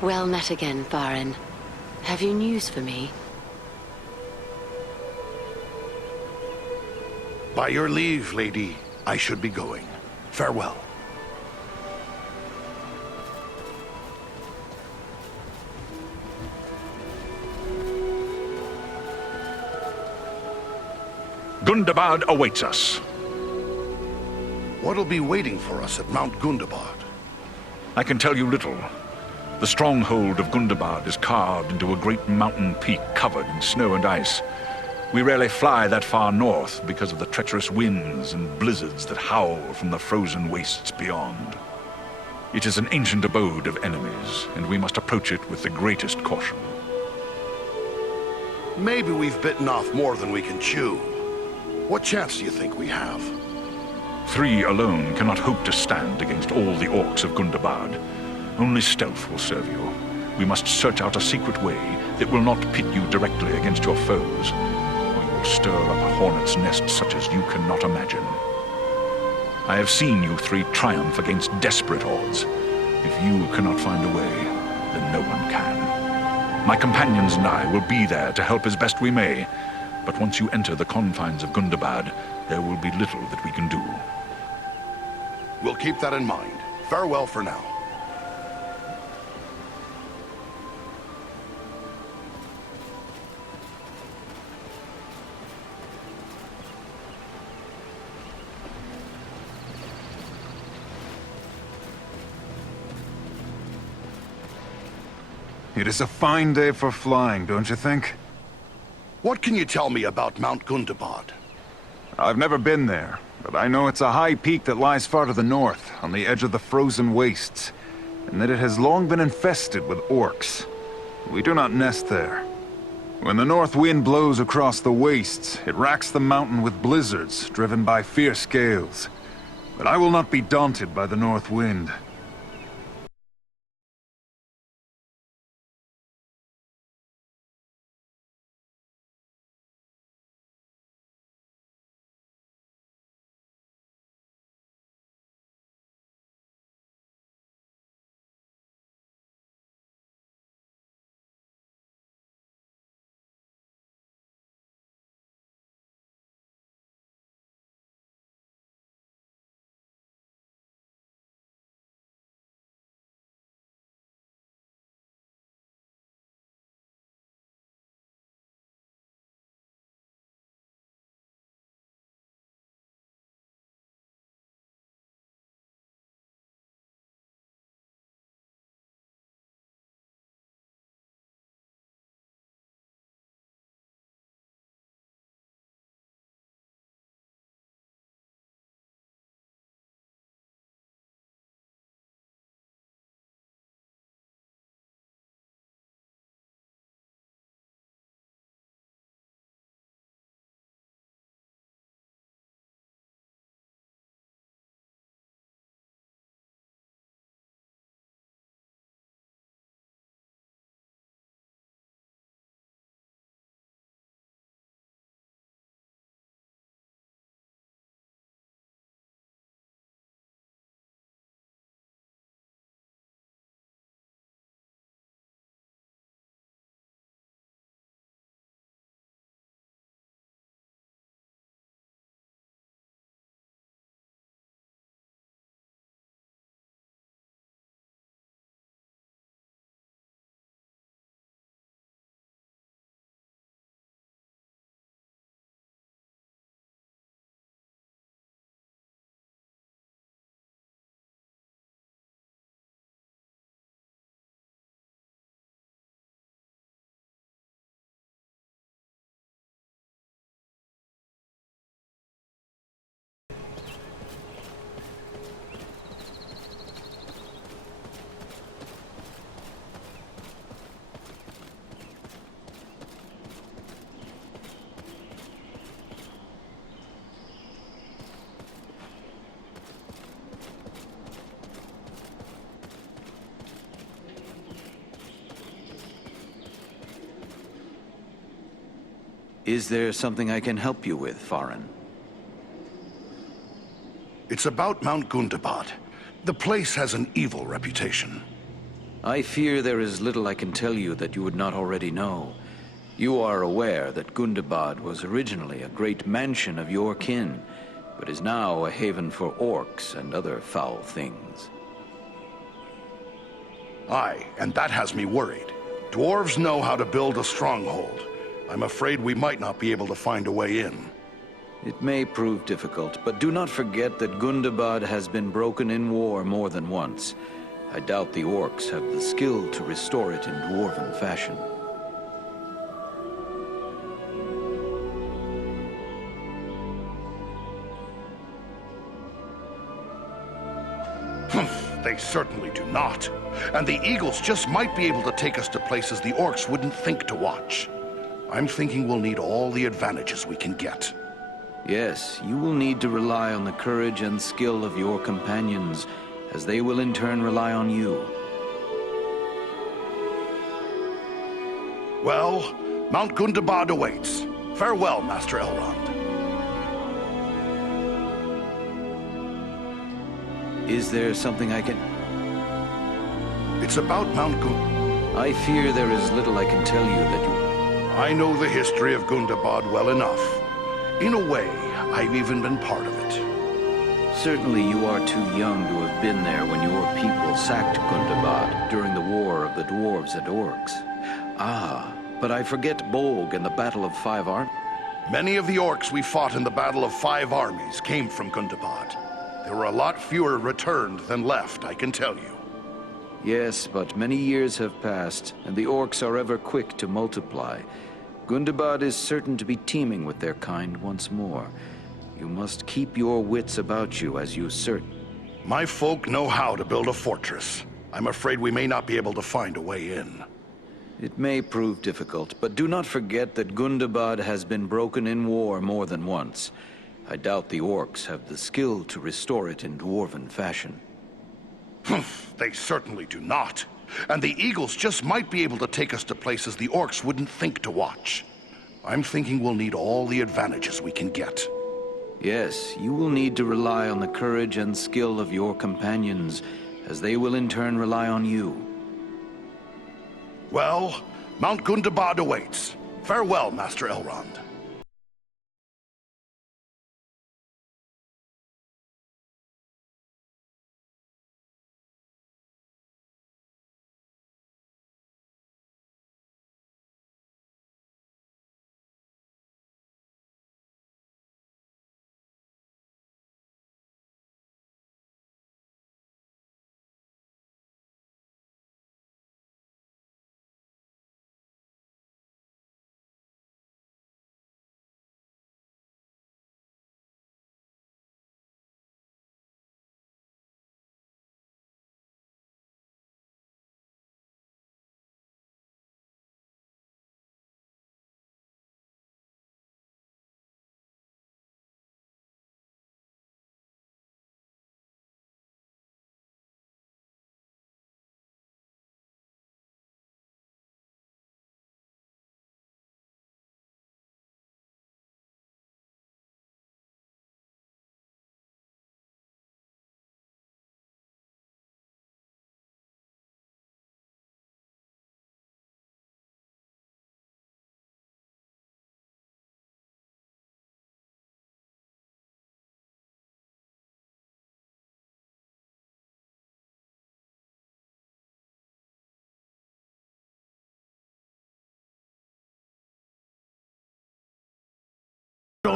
Well met again, Farin. Have you news for me? By your leave, lady, I should be going. Farewell. Gundabad awaits us. What'll be waiting for us at Mount Gundabad? I can tell you little. The stronghold of Gundabad is carved into a great mountain peak covered in snow and ice. We rarely fly that far north because of the treacherous winds and blizzards that howl from the frozen wastes beyond. It is an ancient abode of enemies, and we must approach it with the greatest caution. Maybe we've bitten off more than we can chew. What chance do you think we have? 3 alone cannot hope to stand against all the orcs of Gundabad. Only stealth will serve you. We must search out a secret way that will not pit you directly against your foes, or you will stir up a hornet's nest such as you cannot imagine. I have seen you 3 triumph against desperate odds. If you cannot find a way, then no one can. My companions and I will be there to help as best we may, but once you enter the confines of Gundabad, there will be little that we can do. We'll keep that in mind. Farewell for now. It is a fine day for flying, don't you think? What can you tell me about Mount Gundabad? I've never been there, but I know it's a high peak that lies far to the north, on the edge of the frozen wastes, and that it has long been infested with orcs. We do not nest there. When the north wind blows across the wastes, it racks the mountain with blizzards, driven by fierce gales. But I will not be daunted by the north wind. Is there something I can help you with, Farin? It's about Mount Gundabad. The place has an evil reputation. I fear there is little I can tell you that you would not already know. You are aware that Gundabad was originally a great mansion of your kin, but is now a haven for orcs and other foul things. Aye, and that has me worried. Dwarves know how to build a stronghold. I'm afraid we might not be able to find a way in. It may prove difficult, but do not forget that Gundabad has been broken in war more than once. I doubt the orcs have the skill to restore it in dwarven fashion. They certainly do not. And the eagles just might be able to take us to places the orcs wouldn't think to watch. I'm thinking we'll need all the advantages we can get. Yes, you will need to rely on the courage and skill of your companions, as they will in turn rely on you. Well, Mount Gundabad awaits. Farewell, Master Elrond. Is there something I can... It's about Mount Gundabad. I fear there is little I can tell you that you... I know the history of Gundabad well enough. In a way, I've even been part of it. Certainly you are too young to have been there when your people sacked Gundabad during the War of the Dwarves and Orcs. Ah, but I forget Bolg and the Battle of Five Armies. Many of the orcs we fought in the Battle of Five Armies came from Gundabad. There were a lot fewer returned than left, I can tell you. Yes, but many years have passed, and the orcs are ever quick to multiply. Gundabad is certain to be teeming with their kind once more. You must keep your wits about you as you search. My folk know how to build a fortress. I'm afraid we may not be able to find a way in. It may prove difficult, but do not forget that Gundabad has been broken in war more than once. I doubt the orcs have the skill to restore it in dwarven fashion. They certainly do not. And the eagles just might be able to take us to places the orcs wouldn't think to watch. I'm thinking we'll need all the advantages we can get. Yes, you will need to rely on the courage and skill of your companions, as they will in turn rely on you. Well, Mount Gundabad awaits. Farewell, Master Elrond.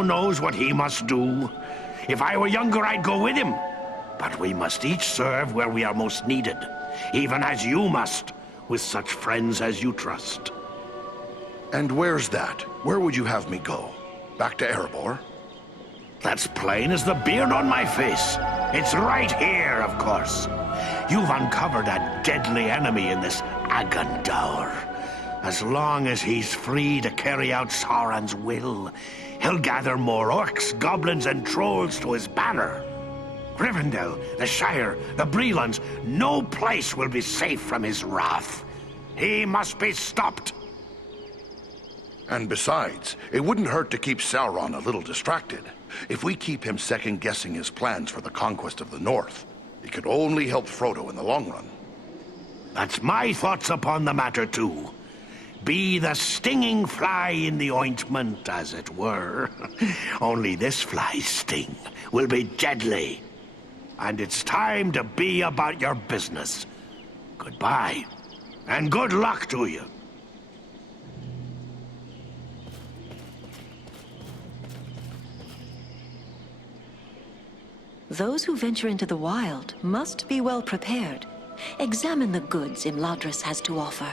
Knows what he must do. If I were younger, I'd go with him. But we must each serve where we are most needed, even as you must, with such friends as you trust. And where's that? Where would you have me go? Back to Erebor? That's plain as the beard on my face. It's right here, of course. You've uncovered a deadly enemy in this Agandaur. As long as he's free to carry out Sauron's will, he'll gather more orcs, goblins, and trolls to his banner. Rivendell, the Shire, the Brelons, no place will be safe from his wrath. He must be stopped. And besides, it wouldn't hurt to keep Sauron a little distracted. If we keep him second-guessing his plans for the conquest of the North, it could only help Frodo in the long run. That's my thoughts upon the matter, too. Be the stinging fly in the ointment, as it were. Only this fly's sting will be deadly. And it's time to be about your business. Goodbye, and good luck to you. Those who venture into the wild must be well prepared. Examine the goods Imladris has to offer.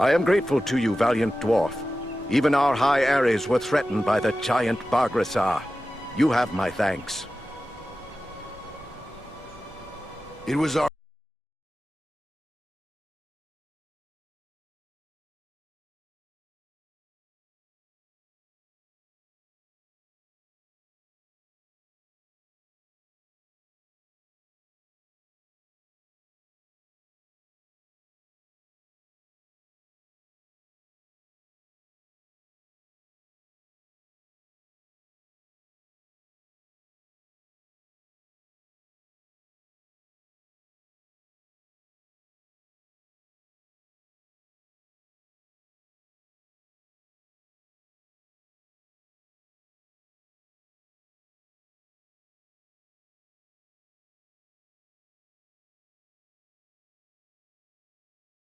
I am grateful to you, valiant dwarf. Even our high Ares were threatened by the giant Bargrasar. You have my thanks. It was our...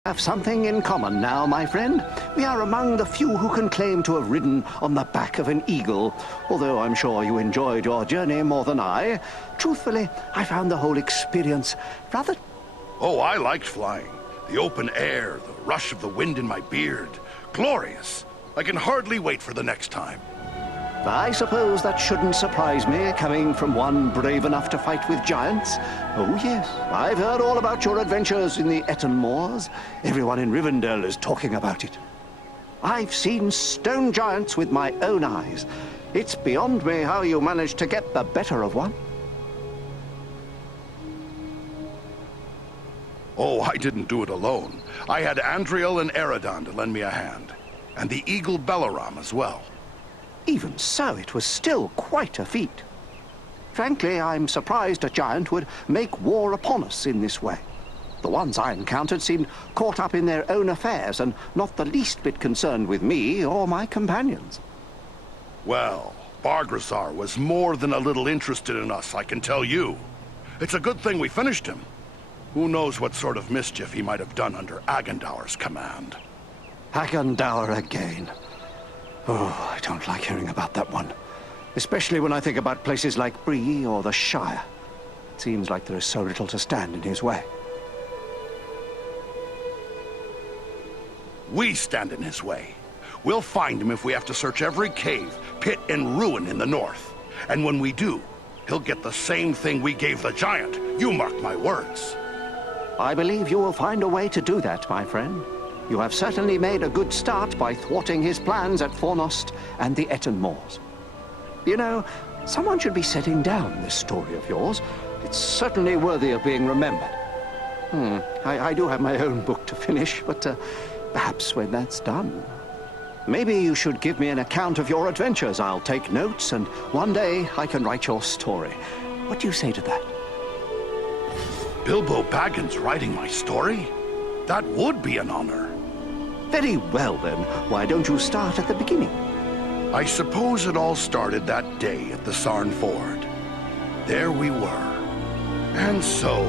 Have something in common now, my friend. We are among the few who can claim to have ridden on the back of an eagle. Although I'm sure you enjoyed your journey more than I. Truthfully, I found the whole experience rather... Oh, I liked flying. The open air, the rush of the wind in my beard. Glorious. I can hardly wait for the next time. I suppose that shouldn't surprise me, coming from one brave enough to fight with giants. Oh yes, I've heard all about your adventures in the Eton Moors. Everyone in Rivendell is talking about it. I've seen stone giants with my own eyes. It's beyond me how you managed to get the better of one. Oh, I didn't do it alone. I had Andriel and Eredon to lend me a hand. And the eagle Belaram as well. Even so, it was still quite a feat. Frankly, I'm surprised a giant would make war upon us in this way. The ones I encountered seemed caught up in their own affairs and not the least bit concerned with me or my companions. Well, Bargrasar was more than a little interested in us, I can tell you. It's a good thing we finished him. Who knows what sort of mischief he might have done under Agandaur's command. Agandaur again. Oh, I don't like hearing about that one. Especially when I think about places like Bree or the Shire. It seems like there is so little to stand in his way. We stand in his way. We'll find him if we have to search every cave, pit, and ruin in the north. And when we do, he'll get the same thing we gave the giant. You mark my words. I believe you will find a way to do that, my friend. You have certainly made a good start by thwarting his plans at Fornost and the Eton Moors. You know, someone should be setting down this story of yours. It's certainly worthy of being remembered. I do have my own book to finish, but perhaps when that's done. Maybe you should give me an account of your adventures. I'll take notes, and one day I can write your story. What do you say to that? Bilbo Baggins writing my story? That would be an honor. Very well, then. Why don't you start at the beginning? I suppose it all started that day at the Sarn Ford. There we were. And so,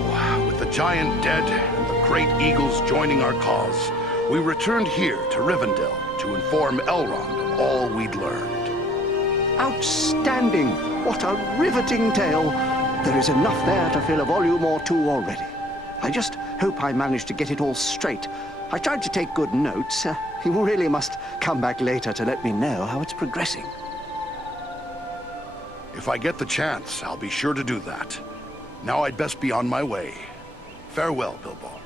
with the giant dead and the great eagles joining our cause, we returned here to Rivendell to inform Elrond of all we'd learned. Outstanding! What a riveting tale! There is enough there to fill a volume or two already. I just hope I managed to get it all straight. I tried to take good notes. You really must come back later to let me know how it's progressing. If I get the chance, I'll be sure to do that. Now I'd best be on my way. Farewell, Bilbo.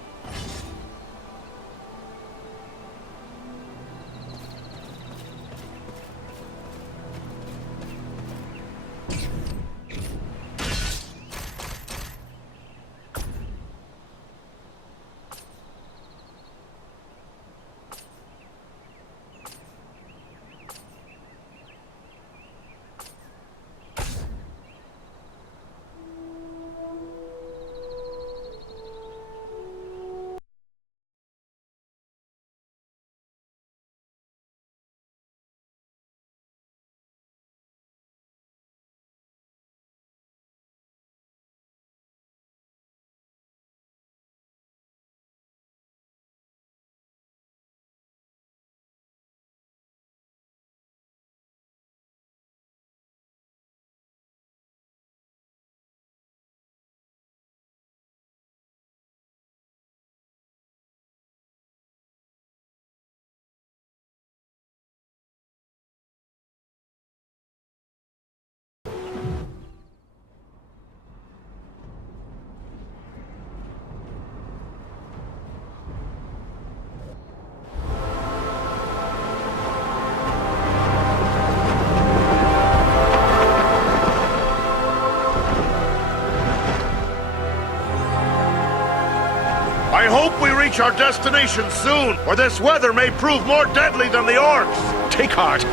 I hope we reach our destination soon, or this weather may prove more deadly than the orcs. Take heart.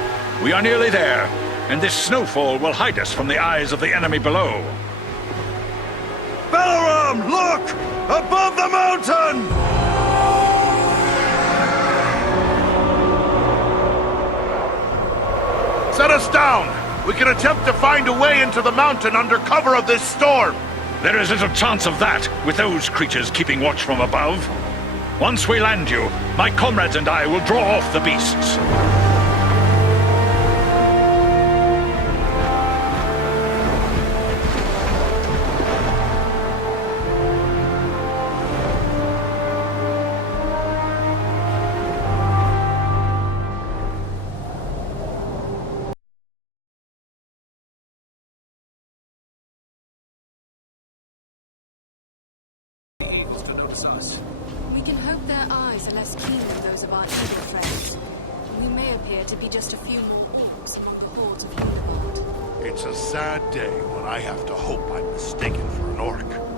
We are nearly there, and this snowfall will hide us from the eyes of the enemy below. Balaram, look! Above the mountain! Set us down! We can attempt to find a way into the mountain under cover of this storm. There is little chance of that, with those creatures keeping watch from above. Once we land you, my comrades and I will draw off the beasts. wants us. We can hope their eyes are less keen than those of our evil friends. We may appear to be just a few more orcs among the hordes of Gundabad. It's a sad day when I have to hope I'm mistaken for an orc.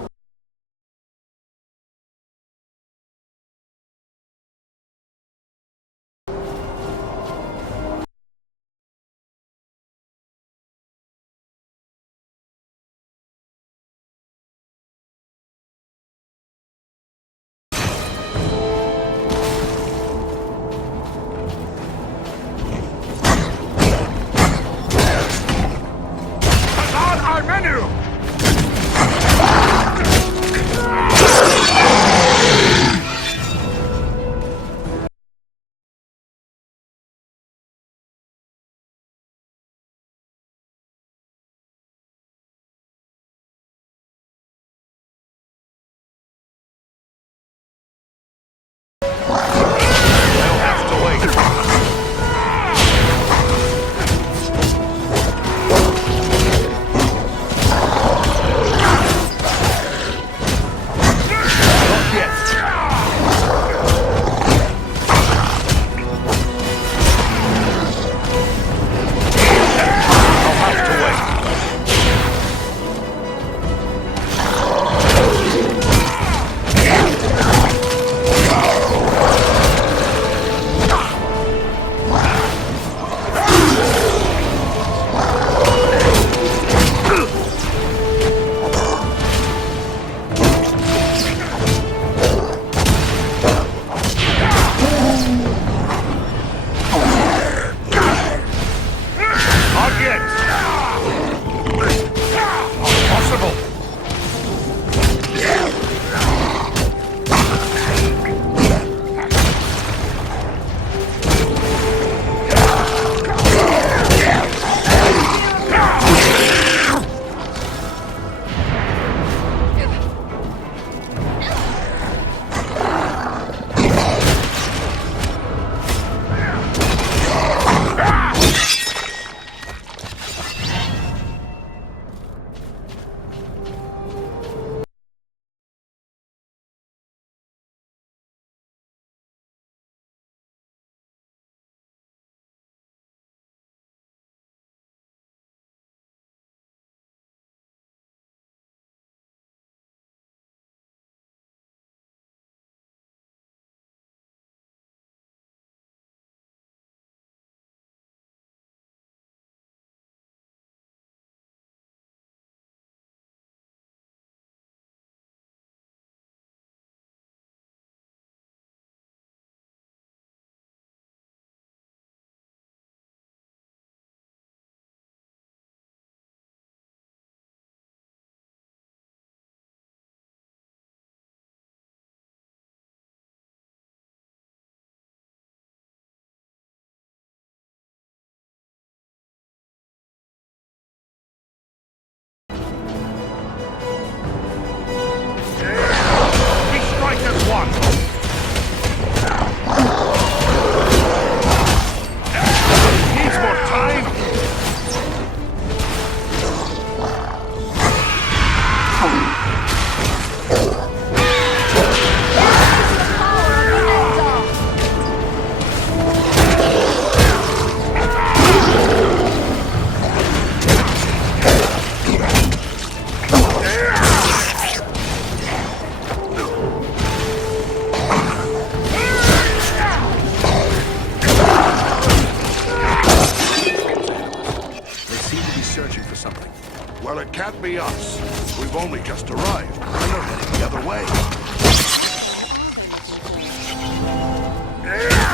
Well, it can't be us. We've only just arrived, and they're heading the other way.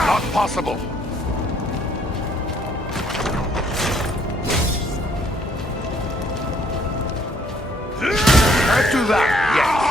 Not possible. Can't do that yet.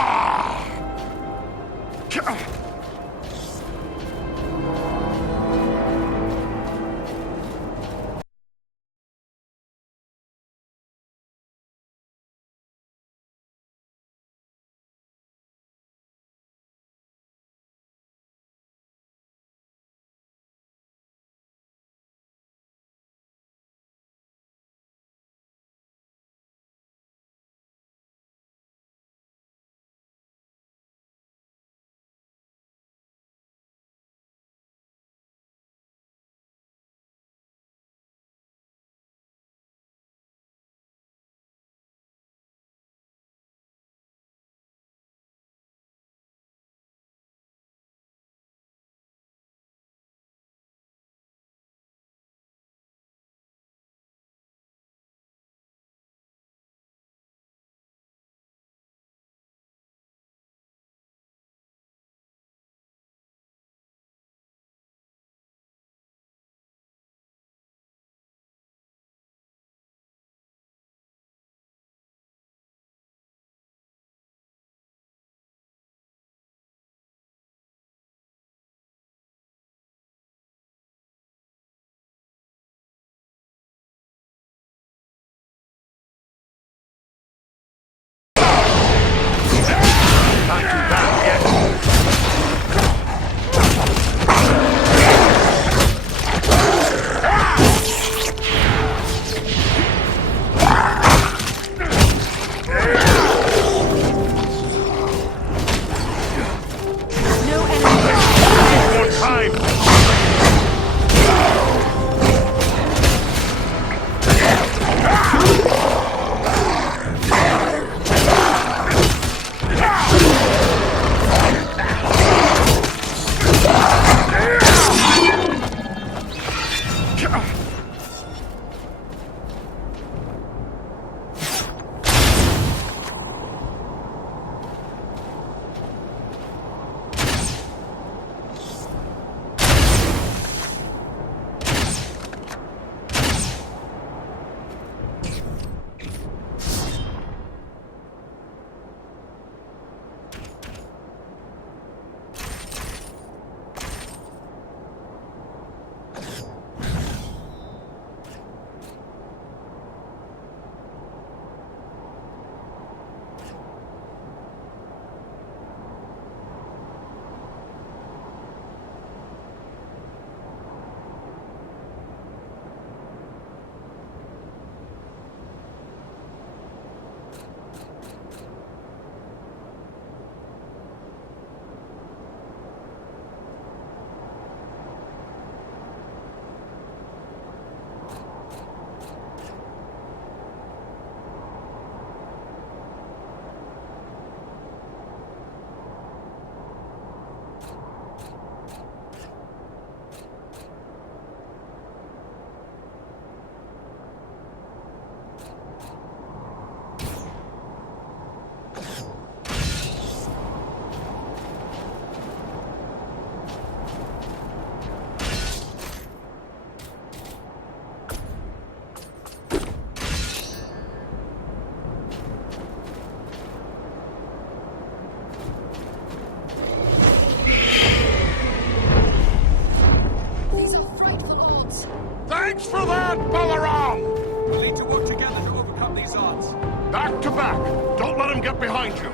Back to back! Don't let him get behind you!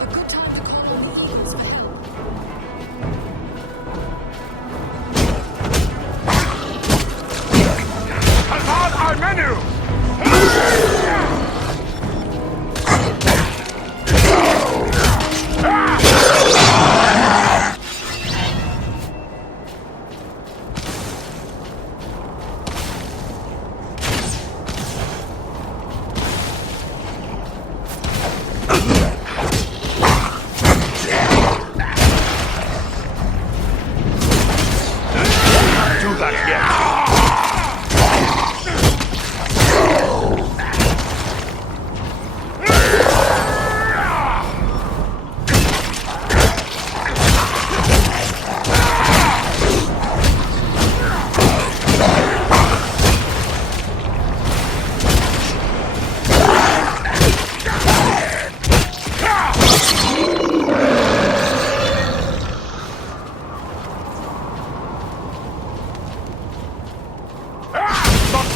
A good time to call on the Eagles for help. Hazard our menu!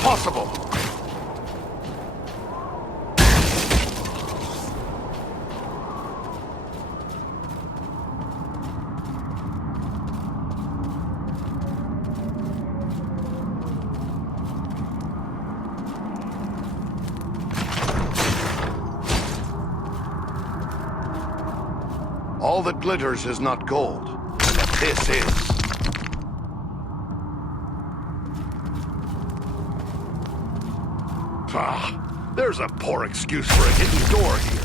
Possible. All that glitters is not gold. This is. Ah, there's a poor excuse for a hidden door here.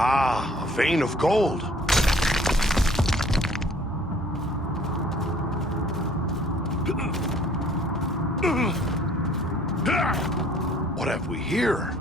Ah, a vein of gold. What have we here?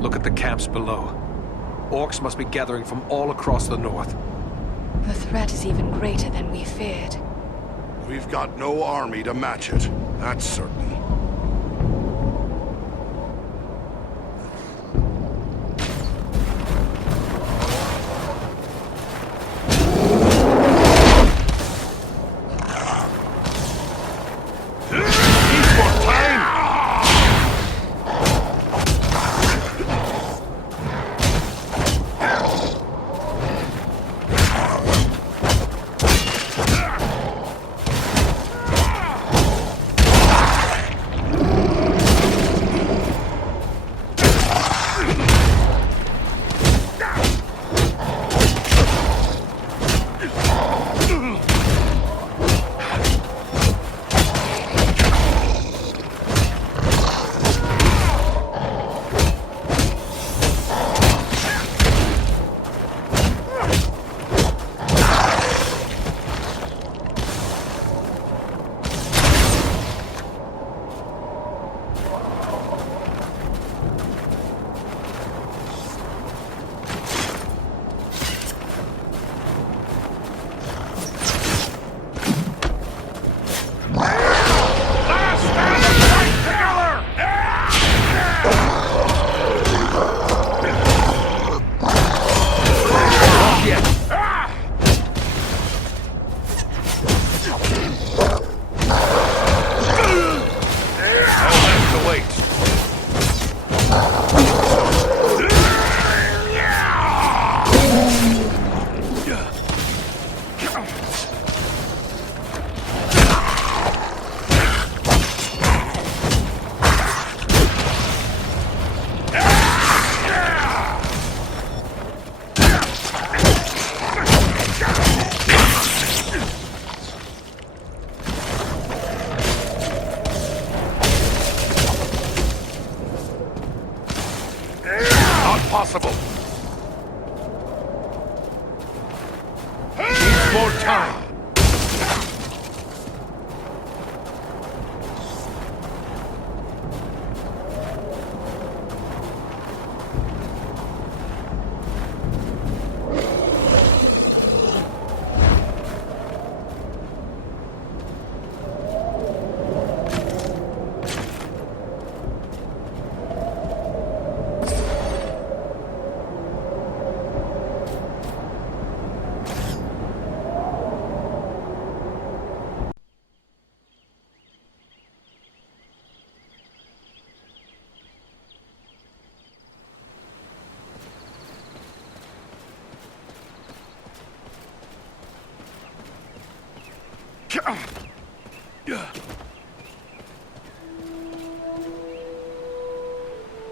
Look at the camps below. Orcs must be gathering from all across the north. The threat is even greater than we feared. We've got no army to match it, that's certain. Possible. Needs more time.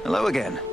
Hello again.